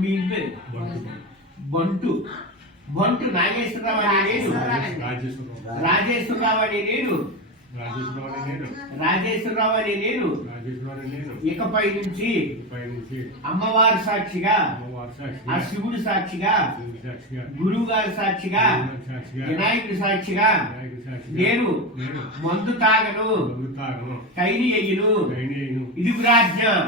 మీ ఇంటి పేరు? బంటు. బంటు రాజేశ్వరరావు. నేను రాజేశ్వరరావు నేను ఇకపై నుంచి అమ్మవారు సాక్షిగా ఆ శివుడు సాక్షిగా గురువు గారి సాక్షిగా వినాయకుడి సాక్షిగా నేను మందు తాగను ఖైని అయ్యను ఇది రాజ్యం.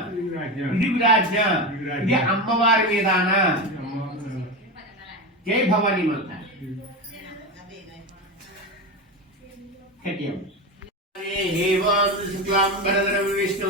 ఈ రాజ్యం ఇది రాజ్యం ఇది అమ్మవారి మీదాన అమ్మ జై భవానీ మాత కట్యం ఏవం శుక్లాంబరధరం విష్ణు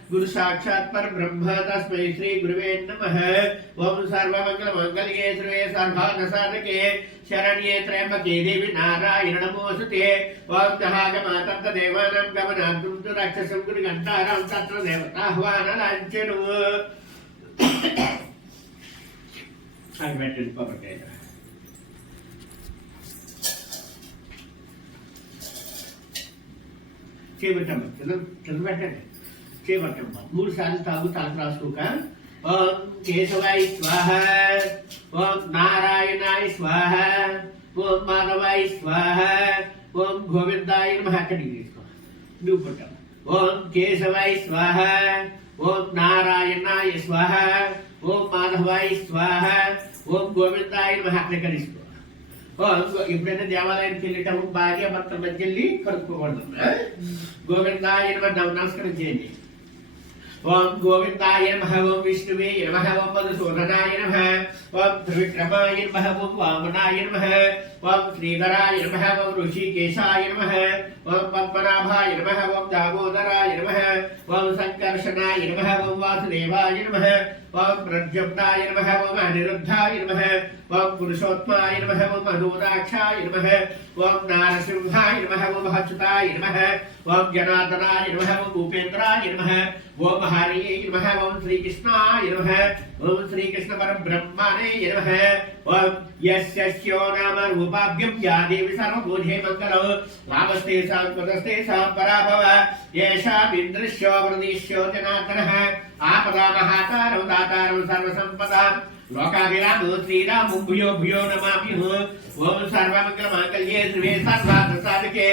గురు సాక్షాత్ పర బ్రహ్మ తస్మై శ్రీ గురువే నమ. ఓం సర్వమంగళమంగళే శ్రువే సర్వార్థసాధకే శరణ్యే త్రయంబకే దేవి నారాయణ నమోసుతే ఓం జహాగ మాతంత దేవానం గమనార్థం తు రక్షసం గురు గంటారాం తత్ర దేవతాహ్వాన లాంఛను అది పెట్టండి పక్కన చేయబెట్టమ్మా కింద కింద పెట్టండి. చేయబట్టమ్మా మూడు సార్లు తాగు తలకు రాసుకోక ఓం కేశవాయ స్వాహ ఓం నారాయణాయ స్వాహ ఓం మాధవాయ స్వాహ ఓం గోవిందాయ నమః అక్కడికి తీసుకో నువ్వు పుట్టావు ఓం కేశవాయ స్వాహ ఓం నారాయణాయ స్వాహ ఓం మాధవాయ స్వాహ ఓం గోవిందాయ నమః అక్కడికి తీసుకో ఓ, ఎప్పుడైనా దేవాలయానికి వెళ్ళేటప్పుడు భార్య భర్త మధ్య వెళ్ళి కలుపుకోకూడదు? గోవిందాయ నమ- నమస్కారం చేయండి. ओम गोविंदाय नमः ओम विष्णुवे नमः ओम मधुसूदनाय नमः ओम त्रिविक्रमाय नमः ओम वामनाय नमः ओम श्रीधराय नमः ओम ऋषिकेशाय नमः ओम पद्मनाभाय नमः ओम दामोदराय नमः ओम संकर्षणाय नमः ओम वासुदेवाय नमः ओम प्रज्ञप्ताय नमः ओम अनिरुद्धाय नमः ओम पुरुषोत्तमाय नमः ओम अनुराक्षाय नमः ओम नारसिंहाय नमः ओम हच्युताय नमः ओम जनार्दनाय नमः ओम भूपेन्द्राय नमः ओम हरिये नमः ओम श्रीकृष्णाय नमः ओम श्रीकृष्ण परब्रह्मणे नमः ओम यस्य स्यो नाम रूपाभ्यं या देवी सर्वभूते मङ्गलौ रामस्तेषां कृतस्तेषां पराभव येषामिन्द्रस्यो वृदिस्यो जनार्दनः ఆపదా మహాతారం దాతారం సర్వసంపదాం లోకాభిరామో శ్రీరామో భూయో భూయో నమామి ఓం సర్వమంగళమాంగళ్యే శ్రీవే సర్వార్థసాధకే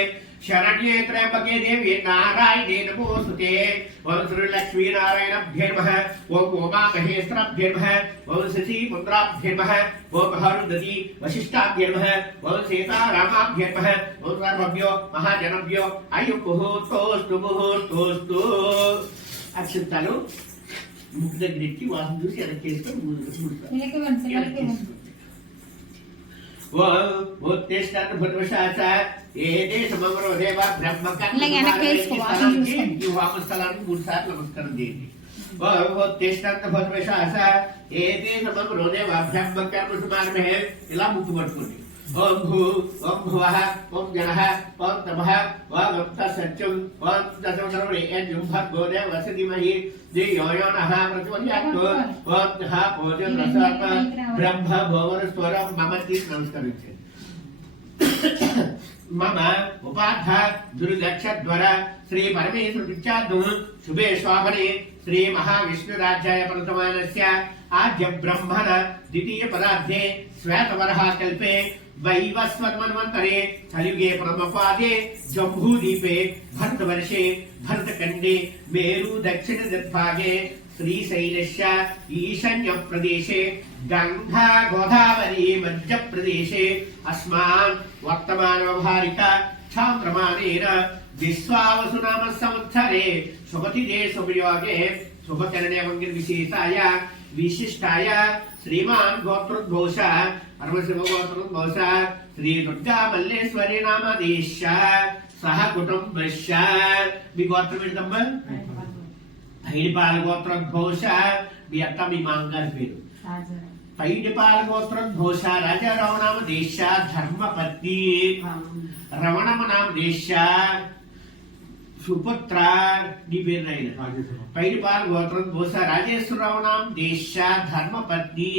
శరణ్యే త్రయంబకే దేవి నారాయణే నమోస్తుతే ఓం శ్రీ లక్ష్మీ నారాయణభ్యే నమః ఓం ఉమా మహేశ్వరభ్యే నమః ఓం శశి పుత్రాభ్యే నమః ఓం హరుదతి వశిష్ఠాభ్యే నమః ఓం సీతారామాభ్యే నమః ఓం సర్వభ్యో మహాజనభ్యో అయ్యు ముహూర్తోస్తు ముహూర్తోస్తు అక్షంతాలు ముగ్గు దగ్గర ఎత్తి వాసన చూసి వెనక్కి వేసుకొని ముడుతారు ఇలాగే వంచ ఇలాగే వంచ ఉత్తిష్టన్ భద్రశాచ ఏదే సమమరో దేవ బ్రహ్మ ఇలాగ వెనక్కి వేసుకో, వాసన చూసుకోండి. ఈ వామస్థలానికి మూడు సార్లు నమస్కారం చేయండి ఉత్తిష్టన్ భద్రశాచ ఏదే సమమరో దేవ బ్రహ్మ కర్మ సుమారమే ఇలా ముక్కు పట్టుకోండి ओम भू ओम भुवः ओम जनः ओम तमः ओम गुप्तसत्यं ओम दशमसर्वणि यज्जुम्भद्भो देवसतिमहि धियो यो नः प्रतिपद्यात्तो ओम नः भोजन रसात्मा, ब्रह्म भुवनस्वरं मम चित् नमस्करिष्ये मम उपाध्य दुर्लक्षद्वर श्रीपरमेश्वरपिच्छाद्दुः शुभे स्वाभने श्रीमहाविष्णुराध्याय प्रवर्तमानस्य आद्य ब्रह्मण द्वितीय पदार्थे श्वेतवरहाकल्पे वैवस्वन्वन्तरे कलियुगे प्रमपादे जम्बूदीपे भर्तवर्षे भर्तखण्डे मेरुदक्षिणदिग्भागे శ్రీశైలస్య ఈశాన్య ప్రదేశే గంగా గోదావరి మధ్యప్రదేశే అస్మాన్ వర్తమానభారిత ఛాంద్రమానేన విశ్వావసునామ సంవత్సరే శుభతిదే శుభయోగే శుభచరణే మంగిర్ విశేషాయ విశిష్టాయ శ్రీమాన్ గోత్రోద్భోష పరమశివ గోత్రోద్భోష శ్రీ దుర్గా మల్లేశ్వరి నామదేశ సహ కుటుంబశ మీ గోత్రం ఏంటమ్మా పైడిపాల గోత్రోద్భోష మీ అత్త మీ మామగారి పేరు పైడిపాల గోత్రోద్భోష రాజారావు నామ దేశ ధర్మపత్ని రమణమ నామ దేశ సుపుత్ర నీ పేరు నాయన రాజేశ్వరం పైడిపాల్ గోత్రం బోస రాజేశ్వరరావు నాం దేశ ధర్మపత్ని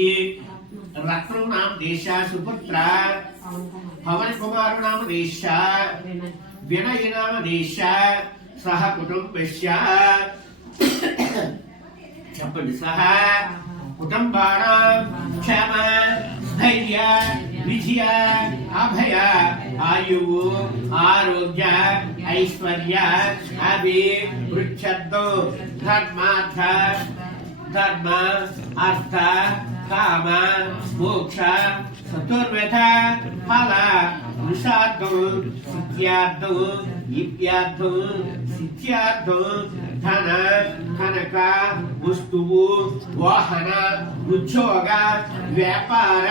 రత్నం నాం దేశ సుపుత్ర. పవన్ కుమార్ నామ దేశ. వినయ నామ దేశ. సహ కుటుంబస్య చెప్పండి సహ. కుటుంబాణం క్షమ. ವಿಜಯ ಅಭಯ ಆಯುವು ಆರೋಗ್ಯ ಐಶ್ವರ್ಯ ಅಭಿ ವೃಕ್ಷದ್ದು ಧರ್ಮಾರ್ಥ ಧರ್ಮ ಅರ್ಥ ಕಾಮ ಮೋಕ್ಷ ಚತುರ್ವಿಧ ಫಲ ವೃಷಾದ್ದು ಸಿದ್ಧಾದ್ದು ಇತ್ಯಾದ್ದು ಸಿದ್ಧಾದ್ದು ಧನ ಕನಕ ವಸ್ತುವು ವಾಹನ ಉದ್ಯೋಗ ವ್ಯಾಪಾರ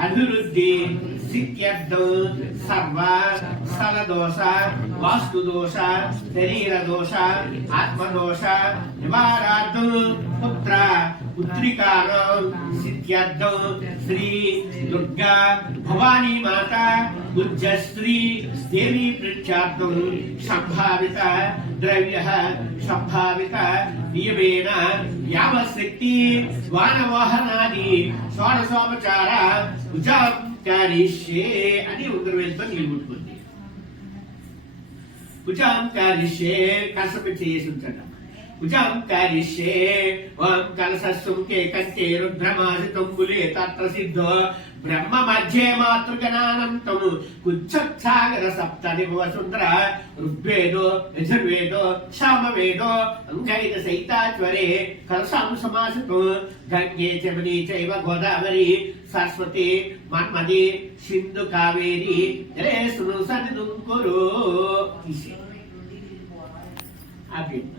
ಅಭಿವೃದ್ಧಿ ಸಿದ್ಧು ಸರ್ವ ಸ್ಥಳದೋಷ ವಾಸ್ತುದೋಷ ಶರೀರ ದೋಷ ಆತ್ಮದೋಷ ನಿವಾರಾತ್ ಪುತ್ರ पुत्रिकार सिद्ध्यर्थ श्री दुर्गा भवानी माता पूज्य श्री देवी पृथ्यार्थम संभाविता ద్రవ్య సంభావిత నియమేన యామశక్తి వానవాహనాది షోడశోపచార ఉచాంకరిష్యే అని ఉగ్రవేదితో నిలబుట్టుకుంది ఉచాంకరిష్యే కసపు చేసి ఉంచట ఉజాం కారిష్యే ఓం కలసస్సుంకే కంటే రుద్రమాసితం గులే తత్ర సిద్ధో బ్రహ్మ మధ్యే మాతృగణానంతం కుచ్చసాగర సప్త వసుంధర ఋగ్వేదో యజుర్వేదో సామవేదో అంగైన సైతాశ్వరే కలసాం సమాసతో గంగే చమని చైవ గోదావరి సరస్వతి మన్మది సింధు కావేరి జలేసును సరిదుంకురు కురు